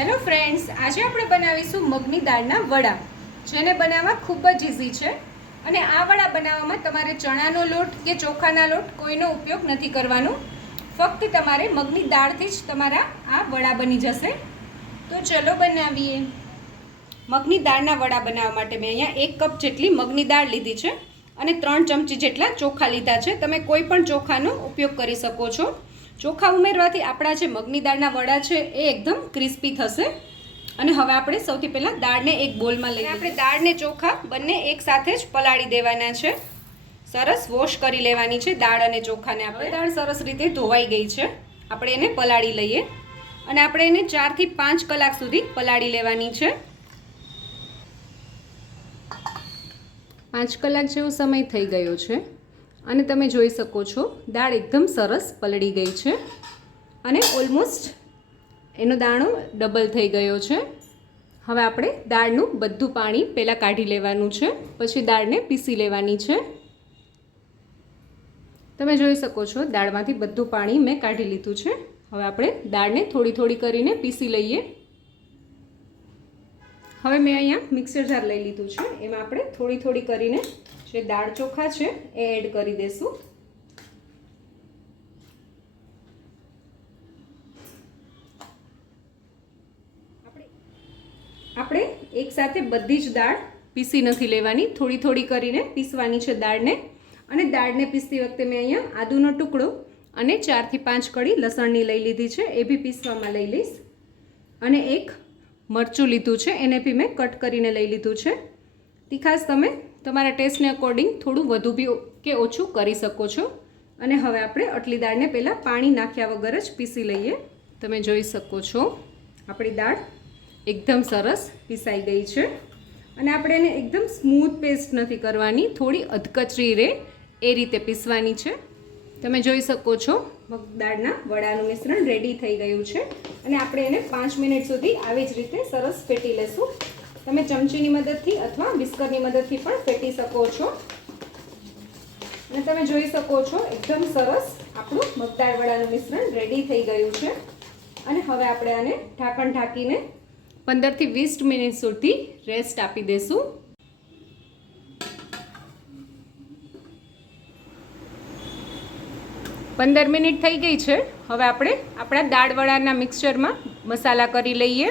Hello friends, આજે આપણે બનાવીશું મગની દાળના વડા, જેને બનાવવા ખૂબ જ ઇઝી છે. અને આ વડા બનાવવામાં તમારે ચણાનો લોટ કે ચોખાના લોટ કોઈનો ઉપયોગ નથી કરવાનો. ફક્ત તમારે મગની દાળથી જ તમારા આ વડા બની જશે. તો ચલો બનાવીએ. મગની દાળના વડા બનાવવા માટે મેં અહીંયા 1 કપ જેટલી મગની દાળ લીધી છે અને 3 ચમચી જેટલા ચોખા લીધા છે. તમે કોઈ પણ ચોખાનો ઉપયોગ કરી શકો છો. ચોખા ઉમેરવાથી આપણા જે મગની દાળના વડા છે એ એકદમ ક્રિસ્પી થશે. અને હવે આપણે સૌથી પહેલાં દાળને એક બોલમાં લઈને આપણે દાળને ચોખા બંને એકસાથે જ પલાળી દેવાના છે. સરસ વોશ કરી લેવાની છે દાળ અને ચોખાને. આપણે દાળ સરસ રીતે ધોવાઈ ગઈ છે. આપણે એને પલાળી લઈએ અને આપણે એને 4 થી 5 કલાક સુધી પલાળી લેવાની છે. 5 કલાક જેવો સમય થઈ ગયો છે અને તમે જોઈ શકો છો દાળ એકદમ સરસ પલળી ગઈ છે અને ઓલમોસ્ટ એનો દાણો ડબલ થઈ ગયો છે. હવે આપણે દાળનું બધું પાણી પહેલાં કાઢી લેવાનું છે, પછી દાળને પીસી લેવાની છે. તમે જોઈ શકો છો દાળમાંથી બધું પાણી મેં કાઢી લીધું છે. હવે આપણે દાળને થોડી થોડી કરીને પીસી લઈએ. હવે મેં અહીંયા મિક્સર જાર લઈ લીધું છે. એમાં આપણે થોડી થોડી કરીને જે દાળ ચોખા છે એ એડ કરી દઈશું. આપણે એકસાથે બધી જ દાળ પીસી નથી લેવાની, થોડી થોડી કરીને પીસવાની છે દાળને. અને દાળને પીસતી વખતે મેં અહીંયા આદુનો ટુકડો અને 4 થી 5 કળી લસણની લઈ લીધી છે, એ બી પીસવામાં લઈ લઈશ. અને એક મરચું લીધું છે, એને બી મેં કટ કરીને લઈ લીધું છે. તીખાશ તમે તમારા ટેસ્ટને અકોર્ડિંગ થોડું વધુ બી કે ઓછું કરી શકો છો. અને હવે આપણે આટલી દાળને પહેલાં પાણી નાખ્યા વગર જ પીસી લઈએ. તમે જોઈ શકો છો આપણી દાળ એકદમ સરસ પીસાઈ ગઈ છે. અને આપણે એને એકદમ સ્મૂથ પેસ્ટ નથી કરવાની, થોડી અધકચરી રહે એ રીતે પીસવાની છે. તમે જોઈ શકો છો મગ દાળના વડાનું મિશ્રણ રેડી થઈ ગયું છે. અને આપણે એને 5 મિનિટ સુધી આવી જ રીતે સરસ ફેટી લેશું. તમે ચમચીની મદદથી અથવા વિસ્કરની મદદથી પણ ફેટી શકો છો. અને તમે જોઈ શકો છો એકદમ સરસ આપણું મગદાળ વડાનું મિશ્રણ રેડી થઈ ગયું છે. અને હવે આપણે આને ઢાંકણ ઢાંકીને 15 થી 20 મિનિટ સુધી રેસ્ટ આપી દઈશું. પંદર મિનિટ થઈ ગઈ છે. હવે આપણે આપણા દાળ વડાના મિક્સચરમાં મસાલા કરી લઈએ.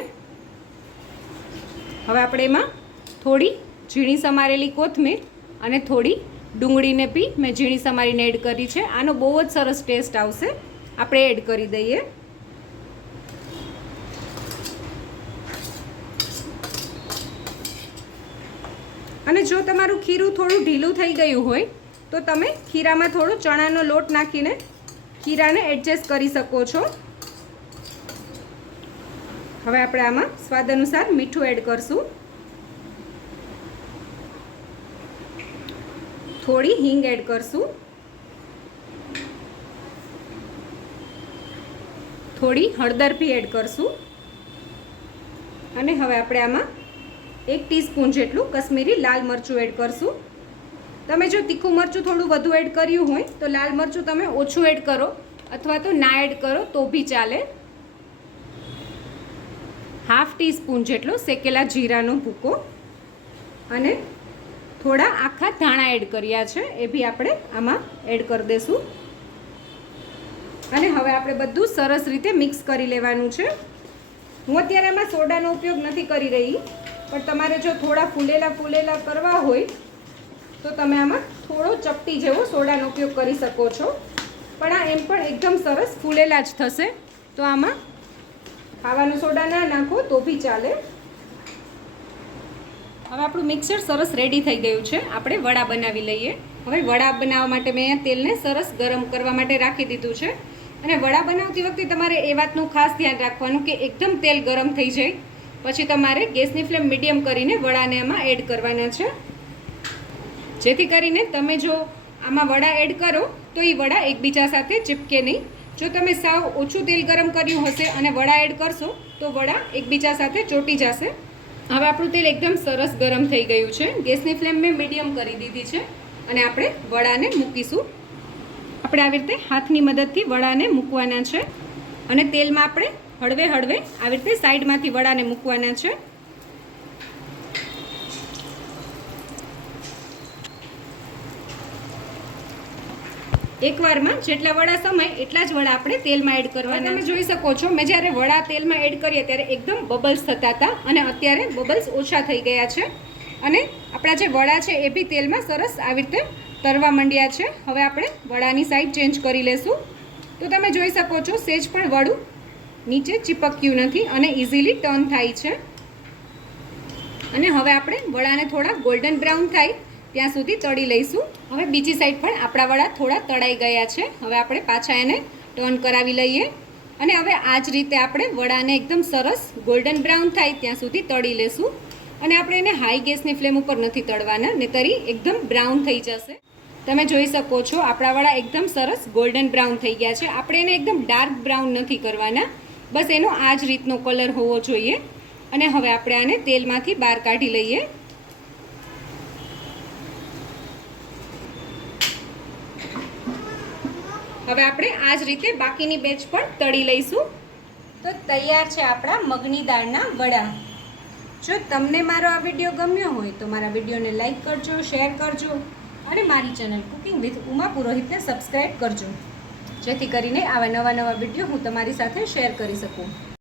હવે આપણે એમાં થોડી ઝીણી સમારેલી કોથમીર અને થોડી ડુંગળીને બી મેં ઝીણી સમારીને એડ કરી છે. આનો બહુ જ સરસ ટેસ્ટ આવશે. આપણે એડ કરી દઈએ. અને જો તમારું ખીરું થોડું ઢીલું થઈ ગયું હોય તો તમે ખીરામાં થોડો ચણાનો લોટ નાખીને ખીરાને એડજસ્ટ કરી શકો છો. હવે આપણે આમાં સ્વાદ અનુસાર મીઠું એડ કરશું. થોડી હિંગ એડ કરશું. થોડી હળદર બી એડ કરશું. અને હવે આપણે આમાં 1 ટીસ્પૂન જેટલું કશ્મીરી લાલ મરચું એડ કરશું. તમે જો તીખું મરચું થોડું વધુ એડ કર્યું હોય તો લાલ મરચું તમે ઓછું એડ કરો અથવા તો ના એડ કરો તો બી ચાલે. ½ ટીસ્પૂન જેટલો શેકેલા જીરાનો ભૂકો અને થોડા આખા ધાણા એડ કર્યા છે, એ બી આપણે આમાં એડ કરી દઈશું. અને હવે આપણે બધું સરસ રીતે મિક્સ કરી લેવાનું છે. હું અત્યારે આમાં સોડાનો ઉપયોગ નથી કરી રહી, પણ તમારે જો થોડા ફૂલેલા કરવા હોય તો તમે આમાં થોડો ચપટી જેવો સોડાનો ઉપયોગ કરી શકો છો. પણ આ એમ પણ એકદમ સરસ ફૂલેલા જ થશે. તો આમાં ખાવાનો સોડા ના નાખો તો બી ચાલે. હવે આપણું મિક્સર સરસ રેડી થઈ ગયું છે. આપણે વડા બનાવી લઈએ. હવે વડા બનાવવા માટે મેં અહીંયા તેલને સરસ ગરમ કરવા માટે રાખી દીધું છે. અને વડા બનાવતી વખતે તમારે એ વાતનું ખાસ ધ્યાન રાખવાનું કે એકદમ તેલ ગરમ થઈ જાય પછી તમારે ગેસની ફ્લેમ મીડિયમ કરીને વડાને આમાં એડ કરવાના છે. જેથી કરીને તમે જો આમાં વડા એડ કરો તો એ વડા એકબીજા સાથે ચીપકે નહીં. જો તમે સાવ ઓછું તેલ ગરમ કર્યું હશે અને વડા એડ કરશો તો વડા એકબીજા સાથે ચોંટી જશે. હવે આપણું તેલ એકદમ સરસ ગરમ થઈ ગયું છે. ગેસની ફ્લેમ મેં મીડિયમ કરી દીધી છે અને આપણે વડાને મૂકીશું. આપણે આવી રીતે હાથની મદદથી વડાને મૂકવાના છે અને તેલમાં આપણે હળવે હળવે આવી રીતે સાઈડમાંથી વડાને મૂકવાના છે. એકવારમાં જેટલા વડા સમાય એટલા જ વડા આપણે તેલમાં એડ કરવાના. તમે જોઈ શકો છો મેં જ્યારે વડા તેલમાં એડ કરીએ ત્યારે એકદમ બબલ્સ થતા હતા અને અત્યારે બબલ્સ ઓછા થઈ ગયા છે અને આપણા જે વડા છે એ બી તેલમાં સરસ આવી રીતે તરવા માંડ્યા છે. હવે આપણે વડાની સાઈડ ચેન્જ કરી લેશું. તો તમે જોઈ શકો છો સેજ પણ વડું નીચે ચીપક્યું નથી અને ઇઝીલી ટર્ન થાય છે. અને હવે આપણે વડાને થોડા ગોલ્ડન બ્રાઉન થાય ત્યાં સુધી તળી લઈશું. હવે બીજી સાઈડ પણ આપણા વડા થોડા તળાઈ ગયા છે. હવે આપણે પાછા એને ટર્ન કરાવી લઈએ અને હવે આ જ રીતે આપણે વડાને એકદમ સરસ ગોલ્ડન બ્રાઉન થાય ત્યાં સુધી તળી લેશું. અને આપણે એને હાઈ ગેસની ફ્લેમ ઉપર નથી તળવાના, નહીંતર એકદમ બ્રાઉન થઈ જશે. તમે જોઈ શકો છો આપણા વડા એકદમ સરસ ગોલ્ડન બ્રાઉન થઈ ગયા છે. આપણે એને એકદમ ડાર્ક બ્રાઉન નથી કરવાના, બસ એનો આ જ રીતનો કલર હોવો જોઈએ. અને હવે આપણે આને તેલમાંથી બહાર કાઢી લઈએ. હવે આપણે આ જ રીતે બાકીની બેચ પણ તળી લઈશું. તો તૈયાર છે આપણા મગની દાળના વડા. જો તમને મારો આ વિડીયો ગમ્યો હોય તો મારા વિડીયોને લાઈક કરજો, શેર કરજો અને મારી ચેનલ કુકિંગ વિથ ઉમા પુરોહિતને સબસ્ક્રાઈબ કરજો, જેથી કરીને આવા નવા વિડીયો હું તમારી સાથે શેર કરી શકું.